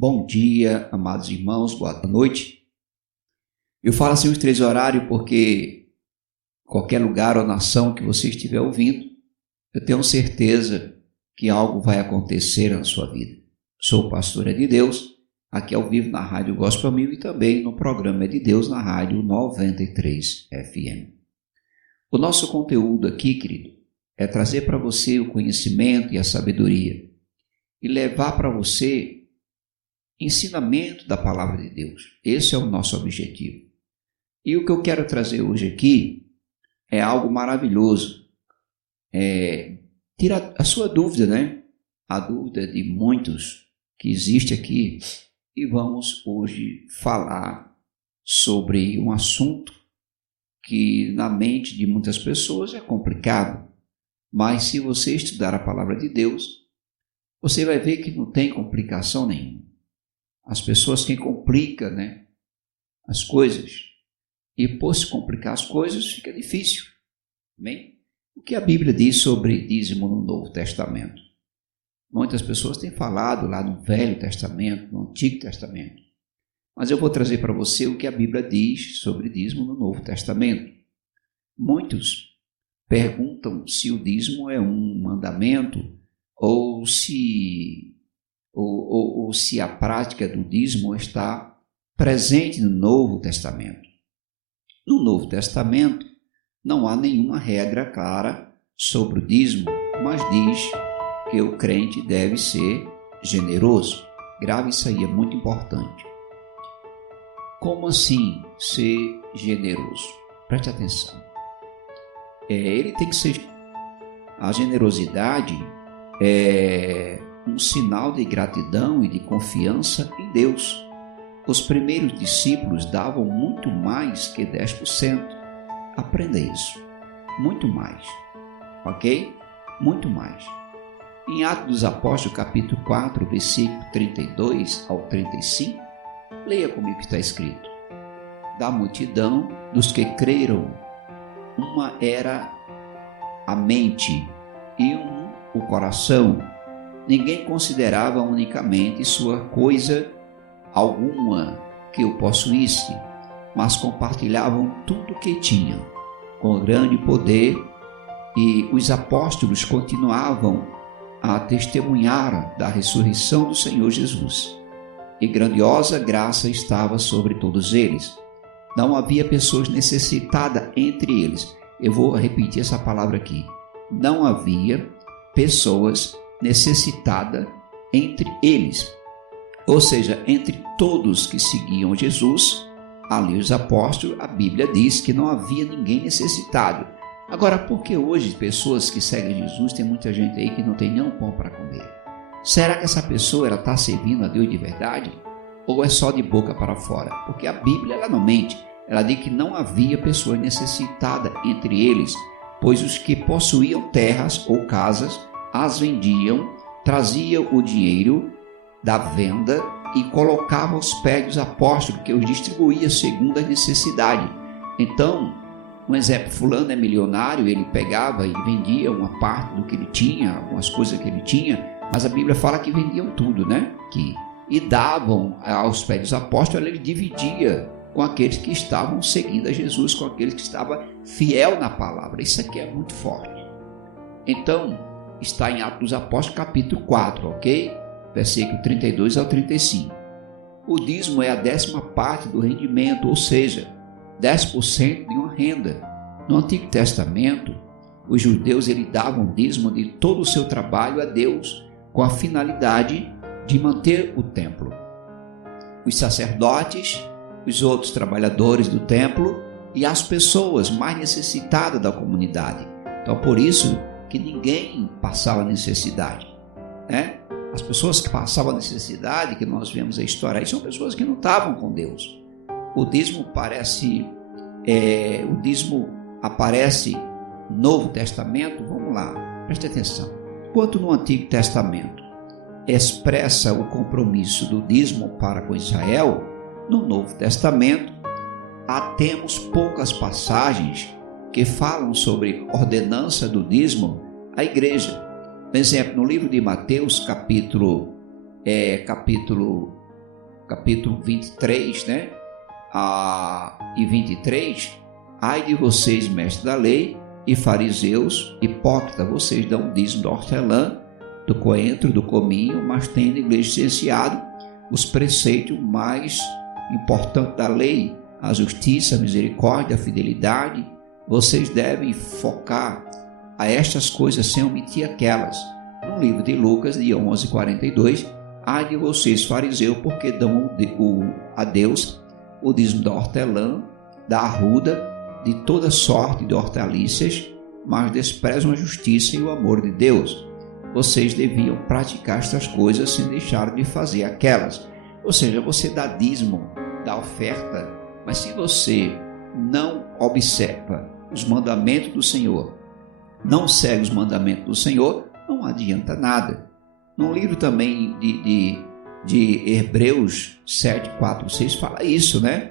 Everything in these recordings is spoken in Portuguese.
Bom dia, amados irmãos, boa noite. Eu falo assim os 3 horários porque qualquer lugar ou nação que você estiver ouvindo, eu tenho certeza que algo vai acontecer na sua vida. Sou o pastor É de Deus, aqui ao vivo na Rádio Gospel 1000 e também no programa É de Deus na Rádio 93 FM. O nosso conteúdo aqui, querido, é trazer para você o conhecimento e a sabedoria e levar para você ensinamento da palavra de Deus. Esse é o nosso objetivo. E o que eu quero trazer hoje aqui é algo maravilhoso. Tira a sua dúvida, né? A dúvida de muitos que existe aqui. E vamos hoje falar sobre um assunto que na mente de muitas pessoas é complicado. Mas se você estudar a palavra de Deus, você vai ver que não tem complicação nenhuma. As pessoas que complicam, né, as coisas, e por se complicar as coisas, fica difícil. Amém? O que a Bíblia diz sobre dízimo no Novo Testamento? Muitas pessoas têm falado lá no Velho Testamento, no Antigo Testamento. Mas eu vou trazer para você o que a Bíblia diz sobre dízimo no Novo Testamento. Muitos perguntam se o dízimo é um mandamento ou se a prática do dízimo está presente no Novo Testamento. No Novo Testamento não há nenhuma regra clara sobre o dízimo, mas diz que o crente deve ser generoso. Grave isso aí, é muito importante. Como assim ser generoso? Preste atenção. Ele tem que ser... A generosidade é um sinal de gratidão e de confiança em Deus. Os primeiros discípulos davam muito mais que 10%. Aprenda isso. Muito mais. Ok? Muito mais. Em Atos dos Apóstolos, capítulo 4, versículo 32 ao 35, leia comigo o que está escrito. Da multidão dos que creram, uma era a mente e o coração. Ninguém considerava unicamente sua coisa alguma que o possuísse, mas compartilhavam tudo o que tinham, com grande poder, e os apóstolos continuavam a testemunhar da ressurreição do Senhor Jesus. E grandiosa graça estava sobre todos eles. Não havia pessoas necessitadas entre eles. Eu vou repetir essa palavra aqui. Não havia pessoas necessitada entre eles, ou seja, entre todos que seguiam Jesus, ali os apóstolos, a Bíblia diz que não havia ninguém necessitado. Agora, por que hoje pessoas que seguem Jesus, tem muita gente aí que não tem nem um pão para comer? Será que essa pessoa está servindo a Deus de verdade? Ou é só de boca para fora? Porque a Bíblia ela não mente, ela diz que não havia pessoas necessitadas entre eles, pois os que possuíam terras ou casas as vendiam, traziam o dinheiro da venda e colocavam aos pés dos apóstolos, que os distribuía segundo a necessidade. Então, um exemplo, fulano é milionário, ele pegava e vendia uma parte do que ele tinha, algumas coisas que ele tinha, mas a Bíblia fala que vendiam tudo, né? E davam aos pés dos apóstolos, ele dividia com aqueles que estavam seguindo a Jesus, com aqueles que estavam fiel na palavra. Isso aqui é muito forte. Então, está em Atos dos Apóstolos, capítulo 4, ok? Versículo 32 ao 35. O dízimo é a 10ª parte do rendimento, ou seja, 10% de uma renda. No Antigo Testamento, os judeus davam dízimo de todo o seu trabalho a Deus, com a finalidade de manter o templo. Os sacerdotes, os outros trabalhadores do templo e as pessoas mais necessitadas da comunidade. Então, por isso que ninguém passava necessidade, né? As pessoas que passavam necessidade, que nós vemos a história aí, são pessoas que não estavam com Deus. O dízimo aparece no Novo Testamento. Vamos lá, preste atenção. Enquanto no Antigo Testamento expressa o compromisso do dízimo para com Israel, no Novo Testamento temos poucas passagens que falam sobre ordenança do dízimo à igreja. Por exemplo, no livro de Mateus, capítulo capítulo 23, né? E 23, ai de vocês, mestres da lei e fariseus, hipócritas, vocês dão o dízimo da hortelã, do coentro, do cominho, mas têm negligenciado os preceitos mais importantes da lei, a justiça, a misericórdia, a fidelidade. Vocês devem focar a estas coisas sem omitir aquelas. No livro de Lucas, de 11:42, ai de vocês, fariseus, porque dão a Deus o dízimo da hortelã, da arruda, de toda sorte de hortaliças, mas desprezam a justiça e o amor de Deus. Vocês deviam praticar estas coisas sem deixar de fazer aquelas. Ou seja, você dá dízimo, dá oferta, mas se você não observa os mandamentos do Senhor, não segue os mandamentos do Senhor, não adianta nada. No livro também de Hebreus 7, 4, 6 fala isso, né?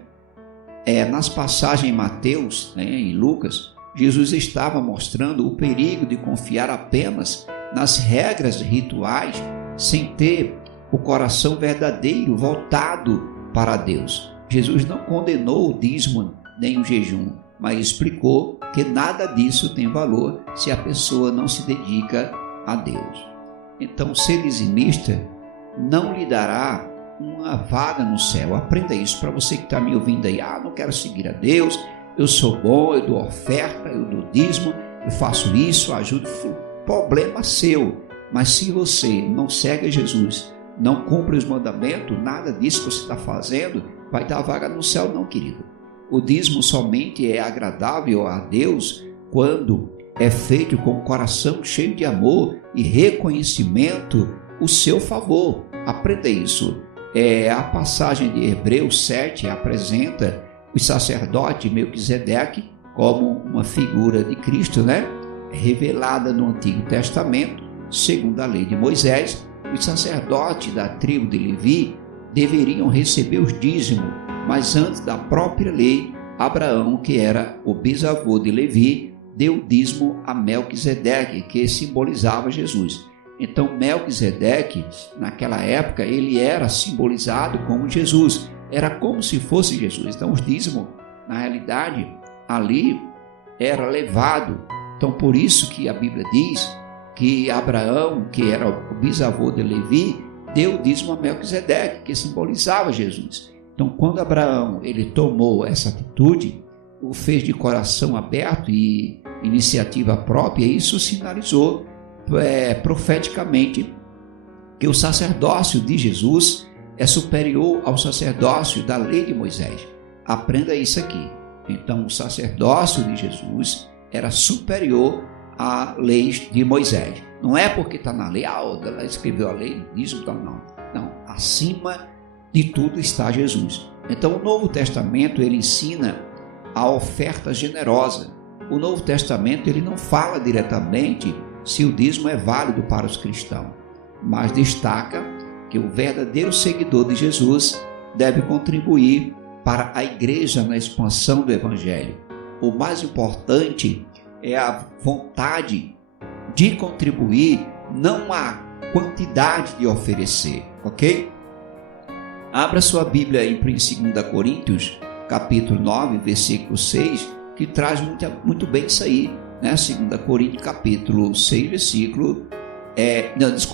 Nas passagens em Mateus, né, em Lucas, Jesus estava mostrando o perigo de confiar apenas nas regras rituais sem ter o coração verdadeiro voltado para Deus. Jesus não condenou o dízimo nem o jejum, mas explicou que nada disso tem valor se a pessoa não se dedica a Deus. Então, ser dizimista não lhe dará uma vaga no céu. Aprenda isso para você que está me ouvindo aí. Não quero seguir a Deus, eu sou bom, eu dou oferta, eu dou dízimo, eu faço isso, ajudo. Problema seu. Mas se você não segue Jesus, não cumpre os mandamentos, nada disso que você está fazendo vai dar vaga no céu, não, querido. O dízimo somente é agradável a Deus quando é feito com o coração cheio de amor e reconhecimento o seu favor. Aprenda isso. A passagem de Hebreus 7 apresenta o sacerdote Melquisedeque como uma figura de Cristo, né? Revelada no Antigo Testamento, segundo a lei de Moisés. Os sacerdotes da tribo de Levi deveriam receber os dízimos, mas antes da própria lei, Abraão, que era o bisavô de Levi, deu dízimo a Melquisedeque, que simbolizava Jesus. Então, Melquisedeque, naquela época, ele era simbolizado como Jesus. Era como se fosse Jesus. Então, os dízimos, na realidade, ali era levado. Então, por isso que a Bíblia diz que Abraão, que era o bisavô de Levi, deu o dízimo a Melquisedeque, que simbolizava Jesus. Então, quando Abraão ele tomou essa atitude, o fez de coração aberto e iniciativa própria, isso sinalizou profeticamente que o sacerdócio de Jesus é superior ao sacerdócio da lei de Moisés. Aprenda isso aqui. Então, o sacerdócio de Jesus era superior à lei de Moisés. Não é porque está na lei, ela escreveu a lei, isso não. Não, acima de tudo está Jesus. Então, o Novo Testamento ele ensina a oferta generosa. O Novo Testamento ele não fala diretamente se o dízimo é válido para os cristãos, mas destaca que o verdadeiro seguidor de Jesus deve contribuir para a igreja na expansão do Evangelho. O mais importante é a vontade de contribuir, não a quantidade de oferecer, ok? Abra sua Bíblia aí em 2 Coríntios, capítulo 9, versículo 6, que traz muito bem isso aí, né? 2 Coríntios, capítulo 6, versículo... 2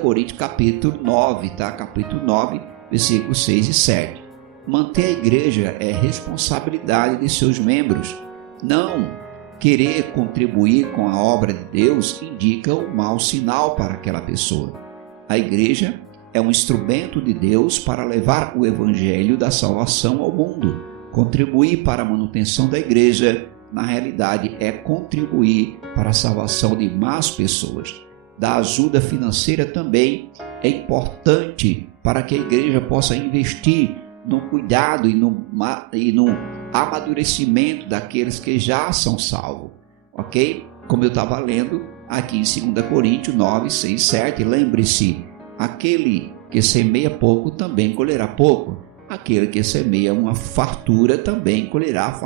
Coríntios, capítulo 9, tá? Capítulo 9, versículos 6 e 7. Manter a igreja é responsabilidade de seus membros. Não querer contribuir com a obra de Deus indica um mau sinal para aquela pessoa. A igreja é um instrumento de Deus para levar o evangelho da salvação ao mundo. Contribuir para a manutenção da igreja, na realidade, é contribuir para a salvação de mais pessoas. Da ajuda financeira também é importante para que a igreja possa investir no cuidado e no amadurecimento daqueles que já são salvos, ok? Como eu estava lendo aqui em 2 Coríntios 9, 6, 7, lembre-se, aquele que semeia pouco também colherá pouco, aquele que semeia uma fartura também colherá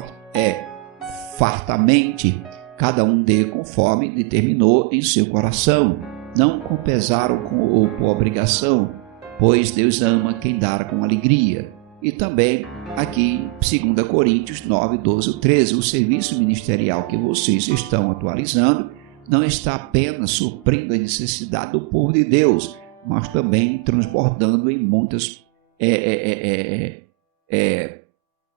fartamente, cada um dê conforme determinou em seu coração, não com pesar ou por obrigação, pois Deus ama quem dá com alegria. E também aqui, 2 Coríntios 9, 12, 13, o serviço ministerial que vocês estão atualizando não está apenas suprindo a necessidade do povo de Deus, mas também transbordando em muitas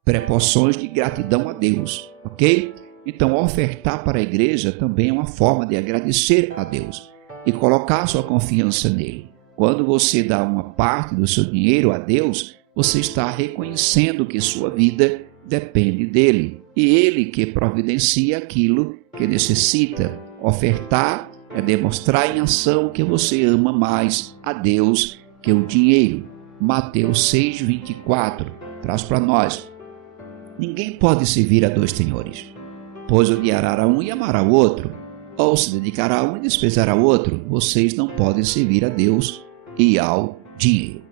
preposições de gratidão a Deus, ok? Então, ofertar para a igreja também é uma forma de agradecer a Deus e colocar sua confiança nele. Quando você dá uma parte do seu dinheiro a Deus, você está reconhecendo que sua vida depende dele e ele que providencia aquilo que necessita. Ofertar é demonstrar em ação que você ama mais a Deus que o dinheiro. Mateus 6, 24 traz para nós: ninguém pode servir a dois senhores, pois odiará a um e amará o outro, ou se dedicará a um e desprezará o outro. Vocês não podem servir a Deus e ao dinheiro.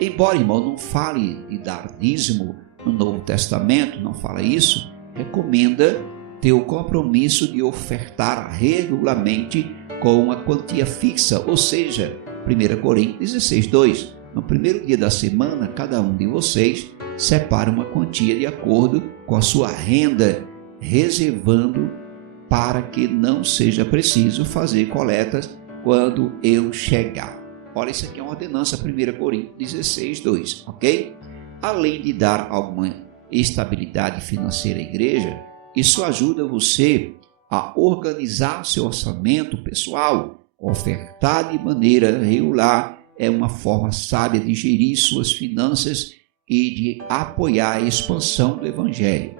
Embora, irmão, não fale de dar dízimo no Novo Testamento, não fala isso, recomenda ter o compromisso de ofertar regularmente com uma quantia fixa, ou seja, 1 Coríntios 16, 2. No primeiro dia da semana, cada um de vocês separa uma quantia de acordo com a sua renda, reservando para que não seja preciso fazer coletas quando eu chegar. Olha, isso aqui é uma ordenança, 1 Coríntios 16, 2, ok? Além de dar alguma estabilidade financeira à igreja, isso ajuda você a organizar seu orçamento pessoal. Ofertar de maneira regular é uma forma sábia de gerir suas finanças e de apoiar a expansão do Evangelho.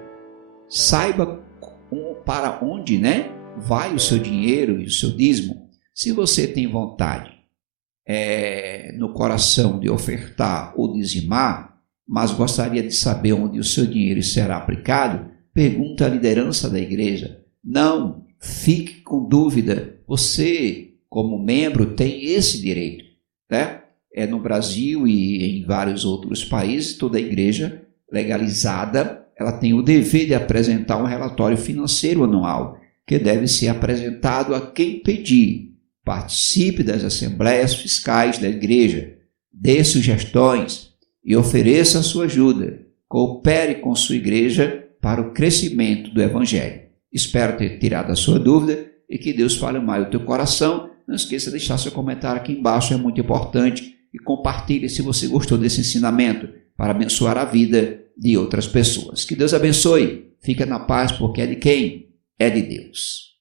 Saiba para onde, vai o seu dinheiro e o seu dízimo. Se você tem vontade no coração de ofertar ou dizimar, mas gostaria de saber onde o seu dinheiro será aplicado, pergunta à liderança da igreja. Não fique com dúvida. Você, como membro, tem esse direito, no Brasil e em vários outros países, toda a igreja legalizada, ela tem o dever de apresentar um relatório financeiro anual, que deve ser apresentado a quem pedir. Participe das assembleias fiscais da igreja, dê sugestões e ofereça a sua ajuda. Coopere com sua igreja para o crescimento do Evangelho. Espero ter tirado a sua dúvida e que Deus fale mais no teu coração. Não esqueça de deixar seu comentário aqui embaixo, é muito importante. E compartilhe se você gostou desse ensinamento para abençoar a vida de outras pessoas. Que Deus abençoe. Fica na paz, porque é de quem? É de Deus.